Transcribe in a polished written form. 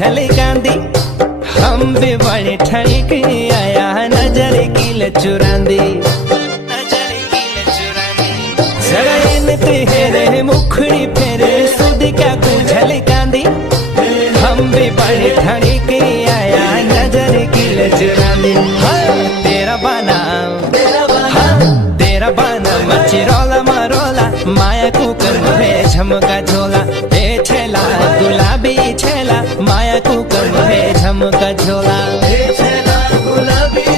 झलकांदी, हम भी बड़े ठणक आया नजर की चुरांदी। जरा इन तेरे मुखड़ी फेरे सुध क्या को झलकांदी, हम भी बड़े ठणक आया नजर की चुरांदी। तेरा बाना तेरा बाना मची रोला मरोला, माया कुकर में झमका झोला। ए छेला गुलाबी छेला, माया कुकर में झमका झोला। गुलाबी